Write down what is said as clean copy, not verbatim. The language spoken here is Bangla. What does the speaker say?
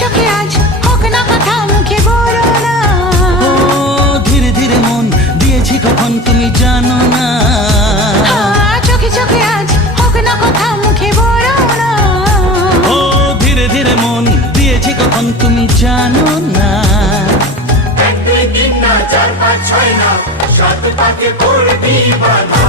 চোখে আজ হোক না কথা মুখে বলো না। ও ধীরে ধীরে মন দিয়েছি কখন তুমি জানো না। চোখে চোখে আজ হোক না কথা মুখে বলো না। ও ধীরে ধীরে মন দিয়েছি কখন তুমি জানো না। 1 2 3 না 4 5 6 না 7 পাকে পড়বি বাধা।